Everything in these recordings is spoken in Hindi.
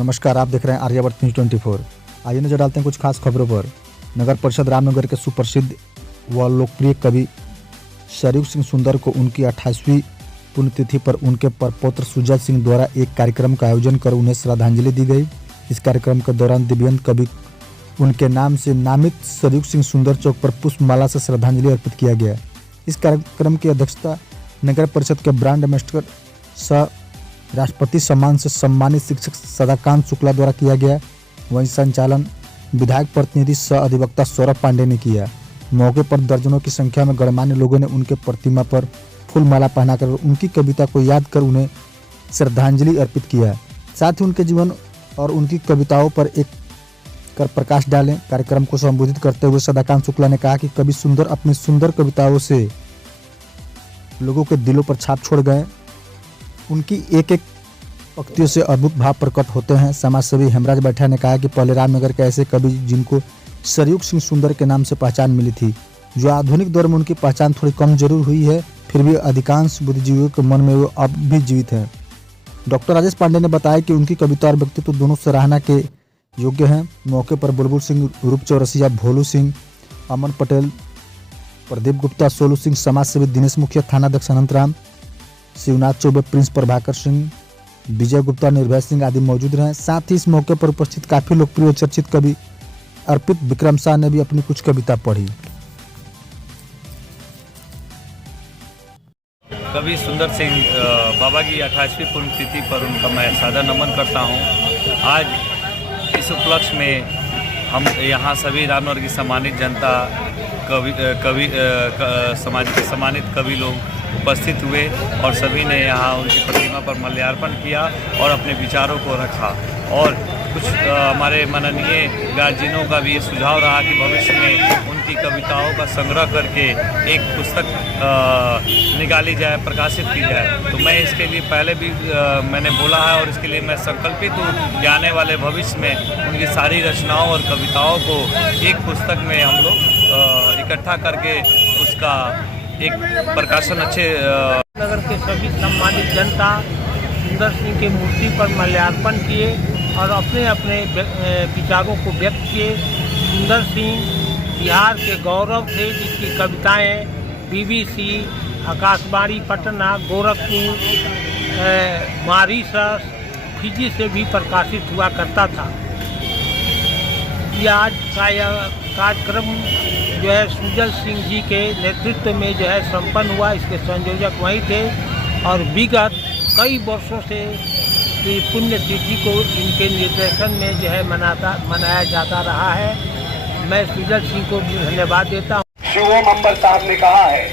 नमस्कार, आप देख रहे हैं आर्यावर्त न्यूज 24। आइए नजर डालते हैं कुछ खास खबरों पर। नगर परिषद रामनगर के सुप्रसिद्ध व लोकप्रिय कवि सरयुग सिंह सुंदर को उनकी 28वीं पुण्यतिथि पर उनके परपौत्र सुजल सिंह द्वारा एक कार्यक्रम का आयोजन कर उन्हें श्रद्धांजलि दी गई। इस कार्यक्रम के दौरान दिव्यांग कवि उनके नाम से नामित सरयुग सिंह सुंदर चौक पर पुष्पमाला से श्रद्धांजलि अर्पित किया गया। इस कार्यक्रम की अध्यक्षता नगर परिषद के ब्रांड एम्बेसडर सह राष्ट्रपति सम्मान से सम्मानित शिक्षक सदाकांत शुक्ला द्वारा किया गया। वहीं संचालन विधायक प्रतिनिधि सह अधिवक्ता सौरभ पांडे ने किया। मौके पर दर्जनों की संख्या में गणमान्य लोगों ने उनके प्रतिमा पर फूलमाला पहनाकर उनकी कविता को याद कर उन्हें श्रद्धांजलि अर्पित किया। साथ ही उनके जीवन और उनकी कविताओं पर एक कर प्रकाश डालें। कार्यक्रम को संबोधित करते हुए सदाकांत शुक्ला ने कहा कि कवि सुंदर अपनी सुंदर कविताओं से लोगों के दिलों पर छाप छोड़ गए। उनकी एक एक पंक्तियों से अद्भुत भाव प्रकट होते हैं। समाजसेवी हेमराज बैठा ने कहा कि पहले रामनगर के ऐसे कवि जिनको सरयुग सिंह सुंदर के नाम से पहचान मिली थी, जो आधुनिक दौर में उनकी पहचान थोड़ी कम जरूर हुई है, फिर भी अधिकांश बुद्धिजीवियों के मन में वो अब भी जीवित है। डॉक्टर राजेश पांडे ने बताया कि उनकी कविता और व्यक्तित्व दोनों सराहना के योग्य हैं। मौके पर बुलबुल सिंह, रूप चौरसिया, भोलू सिंह, अमन पटेल, प्रदीप गुप्ता, सोलू सिंह, समाजसेवी दिनेश मुखिया, थानाध्यक्ष अनंत राम, शिवनाथ चौबे, प्रिंस प्रभाकर सिंह, विजय गुप्ता, निर्भय सिंह आदि मौजूद रहे। साथ ही इस मौके पर उपस्थित काफी लोकप्रिय और चर्चित कवि अर्पित विक्रम शाह ने भी अपनी कुछ कविता पढ़ी। कवि सुंदर सिंह बाबा की 28वीं पुण्यतिथि पर उनका मैं सादर नमन करता हूं। आज इस उपलक्ष्य में हम यहाँ सभी रामनगर की सम्मानित जनता, समाज के सम्मानित कवि लोग उपस्थित हुए और सभी ने यहाँ उनकी प्रतिमा पर माल्यार्पण किया और अपने विचारों को रखा। और कुछ हमारे माननीय गार्जियनों का भी ये सुझाव रहा कि भविष्य में उनकी कविताओं का संग्रह करके एक पुस्तक निकाली जाए, प्रकाशित की जाए। तो मैं इसके लिए पहले भी मैंने बोला है और इसके लिए मैं संकल्पित हूँ कि आने वाले भविष्य में उनकी सारी रचनाओं और कविताओं को एक पुस्तक में हम लोग इकट्ठा करके उसका एक प्रकाशन अच्छे नगर के सभी सम्मानित जनता सुंदर सिंह की मूर्ति पर माल्यार्पण किए और अपने अपने विचारों को व्यक्त किए। सुंदर सिंह बिहार के गौरव थे, जिसकी कविताएं BBC, Akashvani Patna, Gorakhpur, Mauritius, Fiji से भी प्रकाशित हुआ करता था। आज का यह कार्यक्रम जो है सुजल सिंह जी के नेतृत्व में जो है संपन्न हुआ। इसके संयोजक वही थे और विगत कई वर्षों से पुण्यतिथि को इनके निर्देशन में जो है मनाया जाता रहा है। मैं सुजल सिंह को भी धन्यवाद देता हूँ। शिवोम अंबर साहब ने कहा है,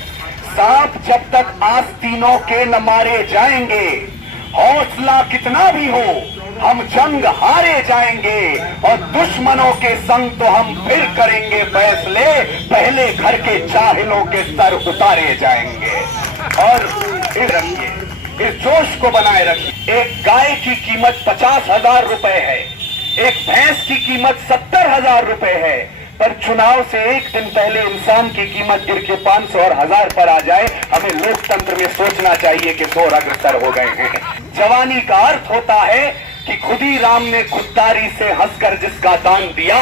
सांप जब तक आस्तीनों के न मारे जाएंगे, हौसला कितना भी हो हम जंग हारे जाएंगे और दुश्मनों के संग तो हम फिर करेंगे फैसले, पहले घर के जाहिलों के सर उतारे जाएंगे। और रखिए, इस जोश को बनाए रखिए। एक गाय की कीमत 50,000 रुपए है, एक भैंस की कीमत 70,000 रुपए है, पर चुनाव से एक दिन पहले इंसान की कीमत गिर के 500 और 1000 पर आ जाए। हमें लोकतंत्र में सोचना चाहिए कि 100 अग्रसर हो गए हैं। जवानी का अर्थ होता है कि खुदी राम ने खुददारी से हंसकर जिसका दान दिया,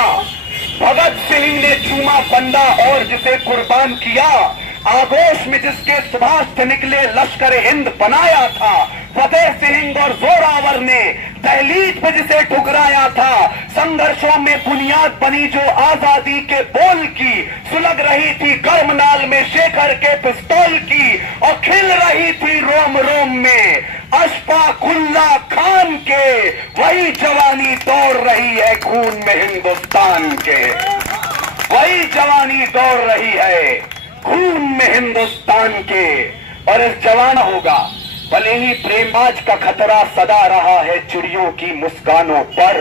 भगत सिंह ने चूमा बंदा और जिसे कुर्बान किया, आगोश में जिसके सुभाष से निकले लश्कर हिंद बनाया था, फतेह सिंह और जोरावर ने दहलीज पे जिसे ठुकराया था, संघर्षों में बुनियाद बनी जो आजादी के बोल की, सुलग रही थी गर्मनाल में शेखर के पिस्तौल की और खिल रही थी रोम रोम में अशफाकुल्ला खान के, वही जवानी दौड़ रही है खून में हिंदुस्तान के, वही जवानी दौड़ रही है खून में हिंदुस्तान के। और इस जवान होगा, भले ही प्रेमाज का खतरा सदा रहा है चिड़ियों की मुस्कानों पर,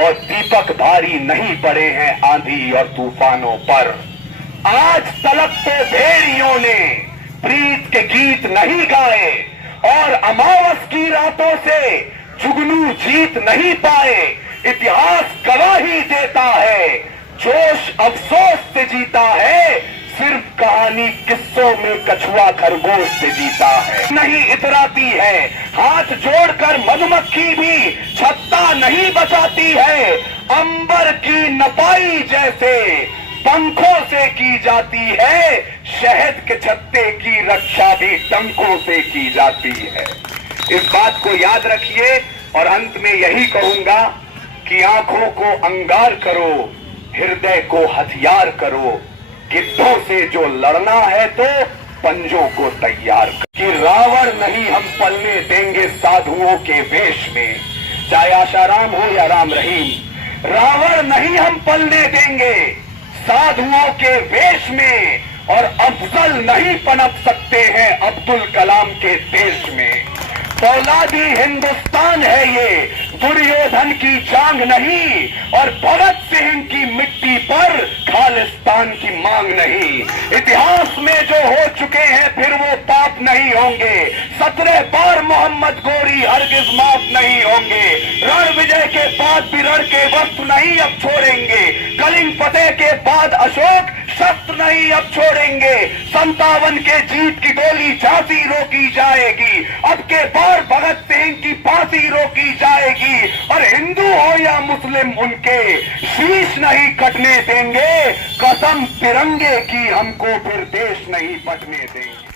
और दीपक भारी नहीं पड़े हैं आंधी और तूफानों पर। आज तलक तो भेड़ियों ने प्रीत के गीत नहीं गाए और अमावस की रातों से जुगनू जीत नहीं पाए। इतिहास गवाही देता है, जोश अफसोस से जीता है, सिर्फ कहानी किस्सों में कछुआ खरगोश से जीता है। नहीं इतराती है, हाथ जोड़कर मधुमक्खी भी छत्ता नहीं बचाती है, अंबर की नपाई जैसे पंखों से की जाती है, शहद के छत्ते की रक्षा भी टंकों से की जाती है। इस बात को याद रखिए और अंत में यही कहूंगा कि आंखों को अंगार करो, हृदय को हथियार करो, गिद्धों से जो लड़ना है तो पंजों को तैयार कर। कि रावण नहीं हम पलने देंगे साधुओं के वेश में, चाहे आशाराम हो या राम रहीम, रावण नहीं हम पलने देंगे साधुओं के वेश में, और अफजल नहीं पनप सकते हैं अब्दुल कलाम के देश में। फौलादी हिंदुस्तान है ये, दुर्योधन की जांग नहीं, और भगत सिंह की मिट्टी पर खालिस्तान की मांग नहीं। इतिहास में जो हो चुके हैं फिर वो पाप नहीं होंगे, 17 बार मोहम्मद गोरी हरगिज माफ नहीं होंगे। रण विजय के बाद भी रण के वस्त्र नहीं अब छोड़ेंगे, कलिंग फतेह के बाद अशोक शस्त्र नहीं अब छोड़ेंगे। 57 के जीत की गोली झांसी रोकी जाएगी, अब के बार भगत सिंह की फांसी रोकी जाएगी, और हिंदू हो या मुस्लिम उनके शीश नहीं कटने देंगे। कसम तिरंगे की हमको फिर देश नहीं बटने देंगे।